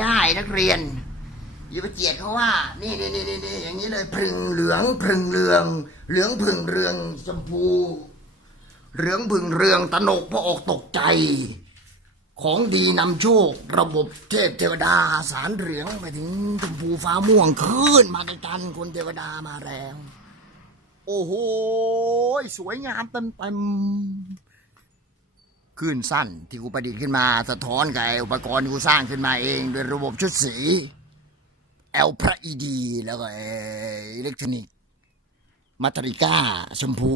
ได้นักเรียนอย่าไปเจียดเขาว่านี่นี่นี่นี่นี่อย่างนี้เลยพึงเหลืองพึงเรือง เหลืองพึงเรืองชมพู เหลืองพึงเรืองตนกพระอกตกใจ ของดีนำโชค ระบบเทพเทวดาสารเหลืองไปถึงชมพูฟ้าม่วงขึ้นมาในกันคนเทวดามาแล้ว โอ้โห สวยงามเต็มเต็ม ขึ้นสั้นที่กูประดิษฐ์ขึ้นมาสะท้อนกับอุปกรณ์ที่กูสร้างขึ้นมาเองโดยระบบชุดสีแอลพระอีดี แล้วก็อิเล็กทรอนิกส์มาตริก้า ชมพู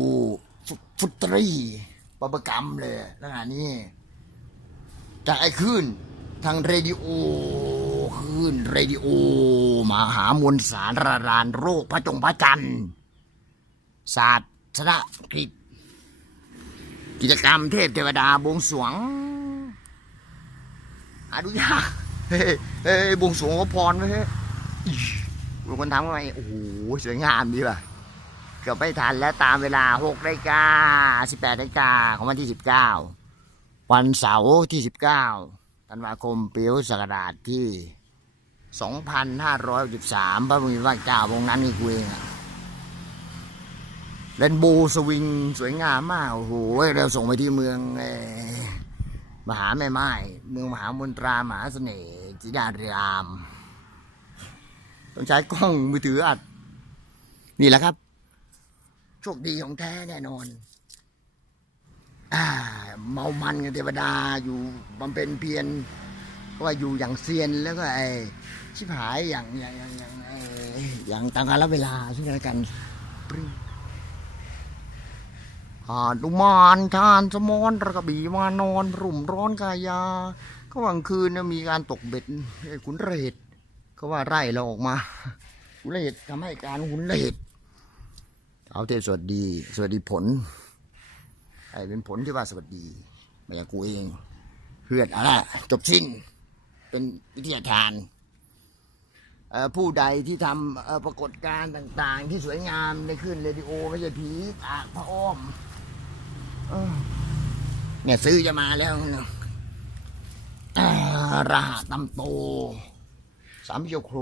ฟุตรีปะปะกรรมเลยแล้วงานนี้จากไอ้คลื่นทางเรดิโอคลื่นเรดิโอมหามวลสารระรานโรคพระจงพระจันทร์ศาสตร์ชนะกิจ กิจกรรมเทพเทวดาบวงสวงหาดูยากเฮ้ยเฮ้ยบวงสวงขอพรไว้เฮ้ยบางคนทำกันไปโอ้โหสวยงามดีว่ะเกือบไม่ทันแล้วตามเวลา6นาฬิกา18นาฬิกาของวันที่19วันเสาร์ที่19ธันวาคมปีพุทธศักราชที่ 2563 พระมีพระเจ้าวงนั้นนี่กูเองอะ เล่นบูสวิงสวยงามมาก โอ้โหเราส่งไปที่เมืองอมหาแม่ไม้เมืองมหามนตรามหาเสน่ห์จิดาเรียมต้องใช้กล้องมือถืออัด นี่แหละครับ โชคดีของแท้แน่นอน อ่า เมามันกับเทวดาอยู่บำเพ็ญเพียรว่าอยู่อย่างเซียนแล้วก็ไอ้ชิบหายอย่างอย่างอย่างอย่างอย่างตามกาลเวลาซึ่งกันและกันปริ้ง หาดุมานทานสมอนระกบีมานอน รุ่มร้อนกายา ก็กลางคืนเนี่ยมีการตกเบ็ดขุนเรศก็ว่าไร่เราออกมาขุนเรศทำให้การขุนเรศเอาเทพสวัสดี สวัสดีผลไอ้เป็นผลที่ว่าสวัสดีไม่ใช่กูเองเพื่อนอะไรจบสิ้น เป็นวิทยาทานผู้ใดที่ทำปรากฏการณ์ต่างๆ ที่สวยงามในขึ้นเรดิโอไม่ใช่ผีตากพระอ้อม เนี่ยซื้อจะมาแล้วอ่ารหัสตำโต สามโยโคร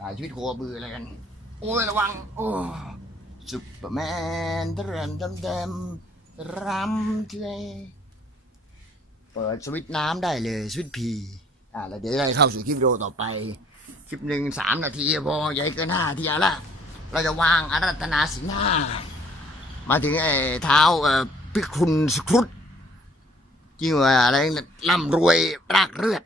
ตายชีวิตโคกระบืออะไรกัน โอ้ยระวัง โอ้ซุปเปอร์แมนเดินดำดรำทะเลเปิดสวิตน้ำได้เลยสวิตพีอ่าแล้วเดี๋ยวได้เข้าสู่คลิปวิดีโอต่อไป คลิปหนึ่งสามนาทีพอใหญ่เกินห้าทีเอาละเราจะวางอารัตนาสินห้า มาถึงไอ้เท้าพิคุณสครุตจริงว่าอะไรร่ำรวยรากเลือด